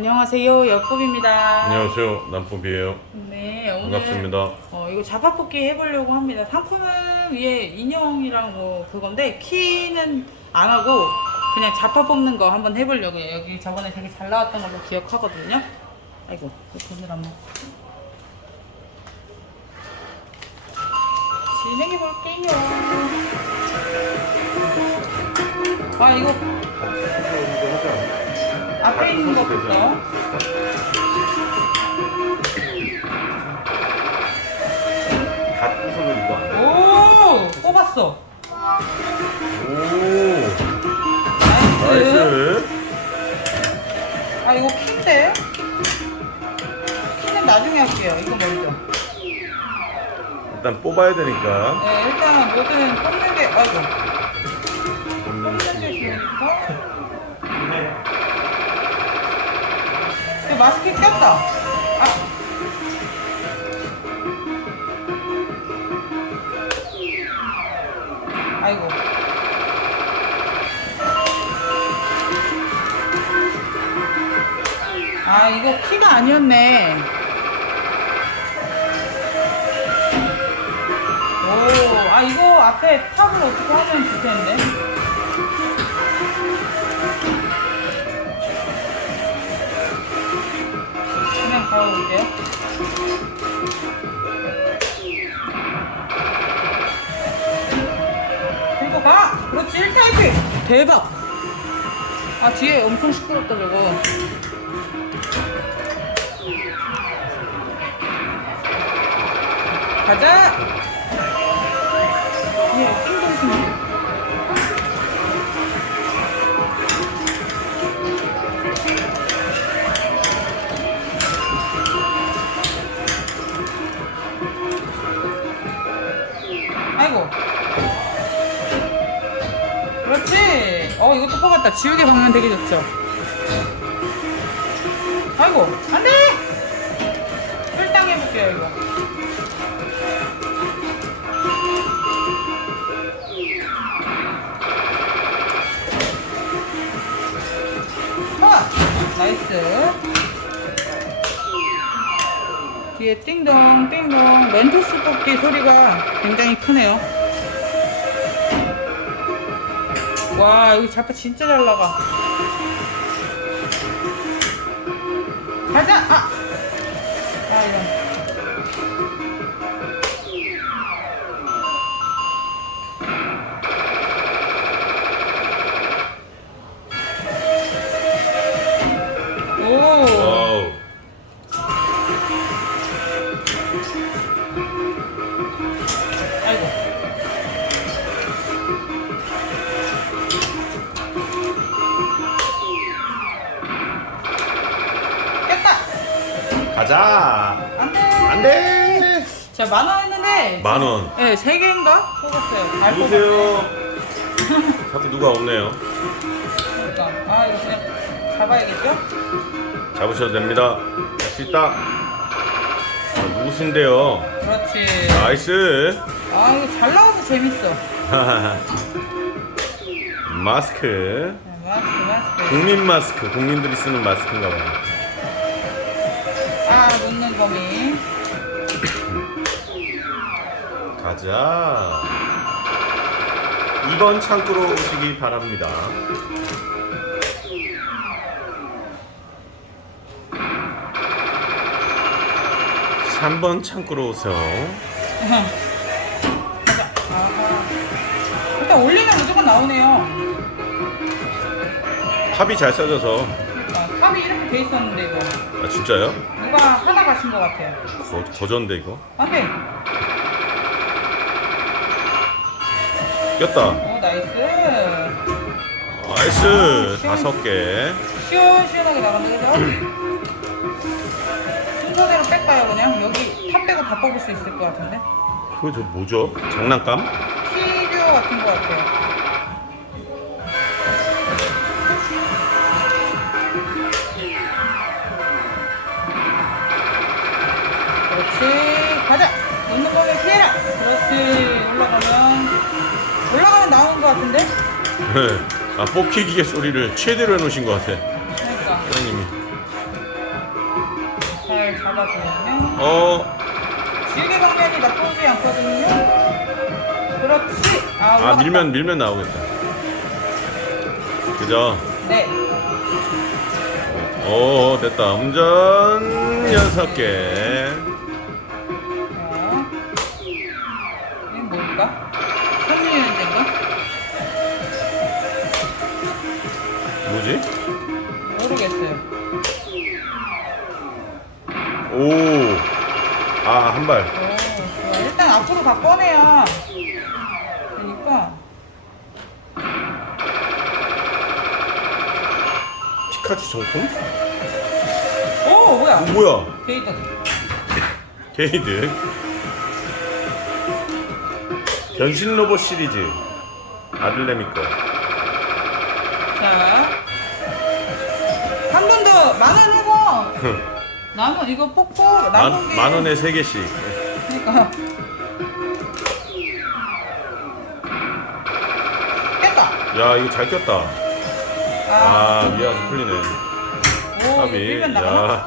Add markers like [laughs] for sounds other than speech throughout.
안녕하세요, 여법입니다. 안녕하세요. 남법이에요. 네, 오늘 반갑습니다. 어, 이거 자파뽑기 해보려고 합니다. 상품은 위에 인형이랑 뭐 그건데 키는 안 하고 그냥 자파 뽑는 거 한번 해보려고요. 여기 저번에 되게 잘 나왔던 걸로 기억하거든요. 아이고, 이거 돈을 안 먹고. 진행해 볼게요. 아 이거 앞에 있는 것부터. 다 부수는 이거 안 돼. 오 뽑았어. 오, 나이스. 나이스. 아 이거 키인데? 키는 나중에 할게요. 이거 먼저. 일단 뽑아야 되니까. 네 일단 뭐든 뽑는 게 아이고 마스크 꼈다. 아. 아이고. 아 이거 키가 아니었네. 오, 아 이거 앞에 탑을 어떻게 하면 좋겠는데? 걸어볼게요. 그리고 가! 그렇지, 1타이핑! 대박! 아, 뒤에 엄청 시끄럽다, 저거. 가자! 아이고. 그렇지. 어, 이것도 뽑았다. 지우개 방면 되게 좋죠. 아이고, 안 돼! 혈당 해볼게요, 이거. 아! 나이스. 뒤에 띵동, 띵동. 멘토스 뽑기 소리가 굉장히 크네요. 와, 여기 자파 진짜 잘 나가. 가자! 아! 아, 가자. 안 돼! 안 돼. 자, 만원 했는데. 만 원. 네, 세 개인가? 뽑았어요. 잘 누구세요? 자꾸 누가 없네요. 그러니까. 아, 이거 그냥 잡아야겠죠? 잡으셔도 됩니다. 할 수 있다. 아, 누구신데요? 그렇지. 나이스. 아, 이거 잘 나와서 재밌어. 마스크. 네, 마스크, 마스크. 국민 마스크. 국민들이 쓰는 마스크인가 봐요. 아, 놓는 거미. 가자. 2번 창고로 오시기 바랍니다. 삼 번 창고로 오세요. 일단 올리면 무조건 나오네요. 탑이 잘 써져서. 그러니까 탑이 이렇게 돼 있었는데 이거 아, 진짜요? 누가 하다 가신 것 같아요. 거, 거전데 이거? 안돼. 꼈다. 오 나이스. 나이스. 다섯 개. 시원시원하게 나간다 그죠? 순서대로 뺄까요 그냥? 여기 탑 빼고 다 뽑을 수 있을 것 같은데? 그거 저 뭐죠? 장난감? 키듀오 같은 것 같아요. 그렇지. 가자. 놓는 거에 피해라. 그렇지. 올라가면 올라가면 나오는 것 같은데? 네. 아, 뽑기 기계 소리를 최대로 해놓으신 것 같아. 그러니까. 사장님이. 잡아주면 어, 지우개 방면이 나쁘지 않거든요. 그렇지. 아, 아 올라갔다. 밀면 밀면 나오겠다. 그죠? 네. 오 됐다. 운전 여섯 개. 오. 아, 한 발. 오. 일단 앞으로 다 꺼내야 되니까. 피카츄 정품? 오, 뭐야? 어, 뭐야? 데이터. 게이드. 변신 로봇 시리즈. 아들내미 거. 자. 한 번 더, 만원 하고. 남은 이거 뽑고, 남은 게. 만, 만 원에 세 개씩. 그러니까. 깼다. 야, 이거 잘 꼈다. 아, 아, 위아서 풀리네. 오, 이거 탑이. 밀면 나가나? 야.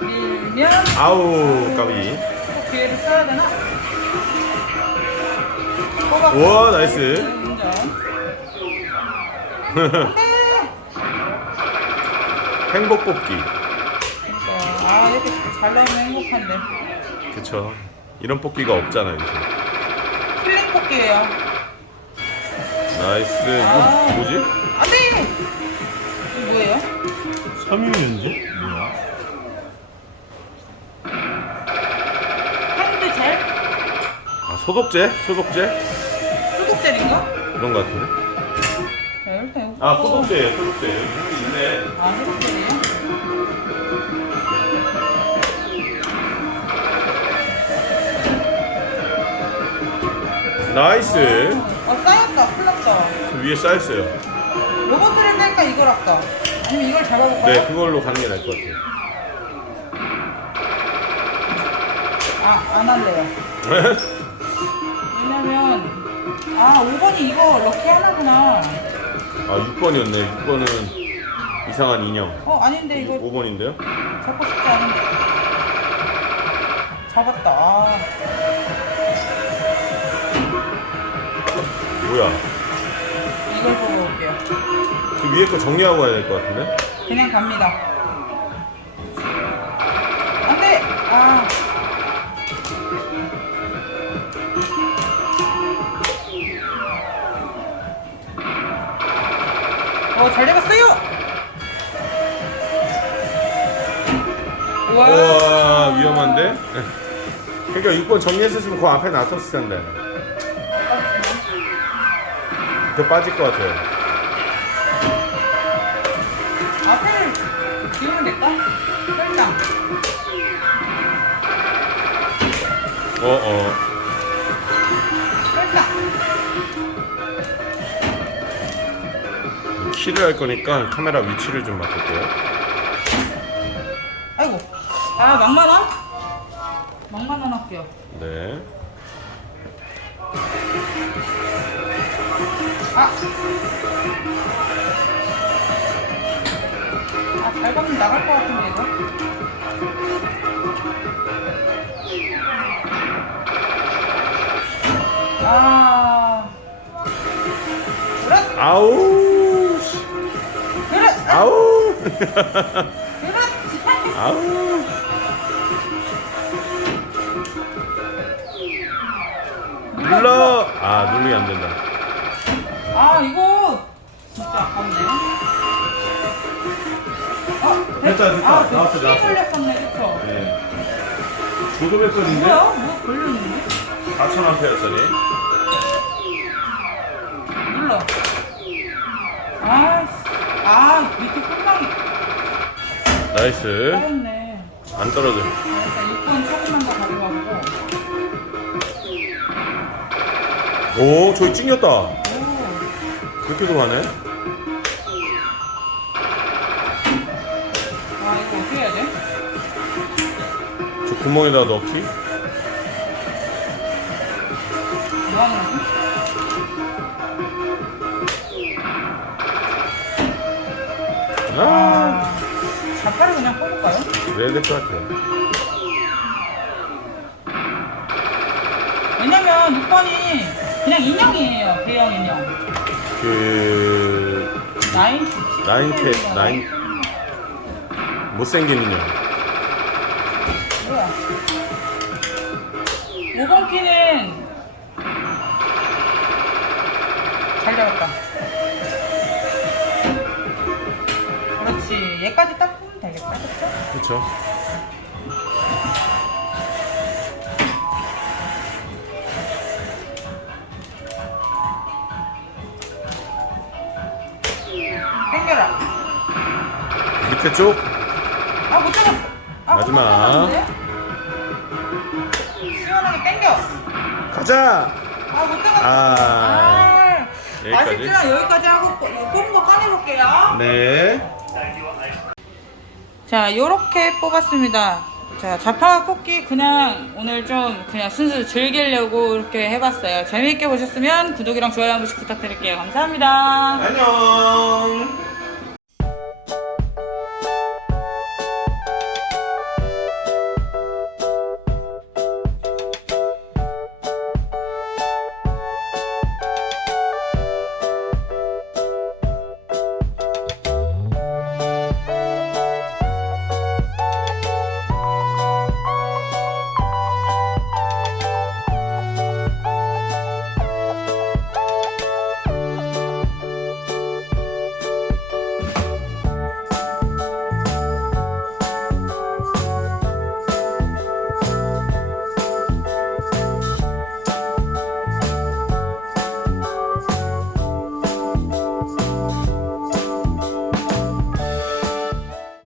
밀면. 아우, 까비. 또 기회를 써야 되나? 뽑았고. 우와, 나이스. [laughs] 운전. [laughs] 네. 행복 뽑기. 아 이렇게 잘 나오면 행복한데. 그쵸. 이런 뽑기가 없잖아요, 요즘. 힐링 뽑기예요. 나이스. 아. 이거 뭐지? 안돼. 이거 뭐예요? 섬유유연제? 뭐야? 핸드 젤? 아, 소독제? 소독제? 소독 젤인가? 그런 거 같은데? 자 일단 이거. 아. 소독제예요, 소독제. 나이스. 어 쌓였다. 풀렸다. 그 위에 쌓였어요. 로봇을 할까 이걸 할까? 아니면 이걸 잡아볼까요? 네, 그걸로 가는 게 나을 것 같아요. 아 안 할래요. 왜냐면 아 5번이 이거 럭키 하나구나. 아, 6번이었네. 6번은 이상한 인형. 어 아닌데 이거 5번인데요? 잡고 싶지 않은데. 잡았다. 아, 뭐야? 이걸 보고 올게요. 그 위에 거 정리하고 가야 될 것 같은데? 그냥 갑니다. 안 돼! 아. 어, 잘 잡았어요! 우와. 위험한데? 그러니까 6번 정리했었으면 그 앞에 놔뒀을 텐데. 더 빠질 것 같아요. 앞에를 지우면 될까? 설탕. 어, 어. 설탕. 키를 할 거니까 카메라 위치를 좀 바꿀게요. 아, 막만원? 막만원 할게요. 네. 아. 아, 잘 가면 나갈 것 같은데, 이거? 아. 아우, 씨. 아우. [laughs] 아우. 눌러. 아, 누르기 안 된다. 아, 이거 진짜 아깝네. 아, 됐다, 됐다. 아, 저 나왔어, 나왔어. 걸렸었네, 그쵸? 네. 조도했거든요. 뭐야? 뭐 걸렸는데? 4,000원짜리. 눌러. 아, 씨. 아, 밑에 끝나기 나이스. 빠졌네. 안 떨어져. 일단 6번 조금만 더 가져 오, 저기 찡겼다. 오, 그렇게도 가네. 아, 이거 어떻게 해야 돼? 저 구멍에다 넣기. 뭐 하는 거지? 아, 아, 자파를 그냥 뽑을까요? 그래야 될 것 같아요. 왜냐면 6번이 그냥 인형이에요. 대형 인형. 그 나인 나인 캣 나인 못생긴 인형. 뭐야? 5번 키는 잘 잡았다. 그렇지. 얘까지 딱 보면 되겠다. 그쵸? 그렇죠. 밑에 쪽 아, 못 잡았어. 아, 마지막. 잡았는데? 시원하게 땡겨. 가자. 아, 못 잡았어. 아. 아, 여기까지? 아쉽지만 여기까지 하고 뽑- 이거 뽑은 거 꺼내볼게요. 네. 자, 요렇게 뽑았습니다. 자, 자파 뽑기 그냥 오늘 좀 그냥 순수 즐기려고 이렇게 해봤어요. 재미있게 보셨으면 구독이랑 좋아요 한 번씩 부탁드릴게요. 감사합니다. 안녕.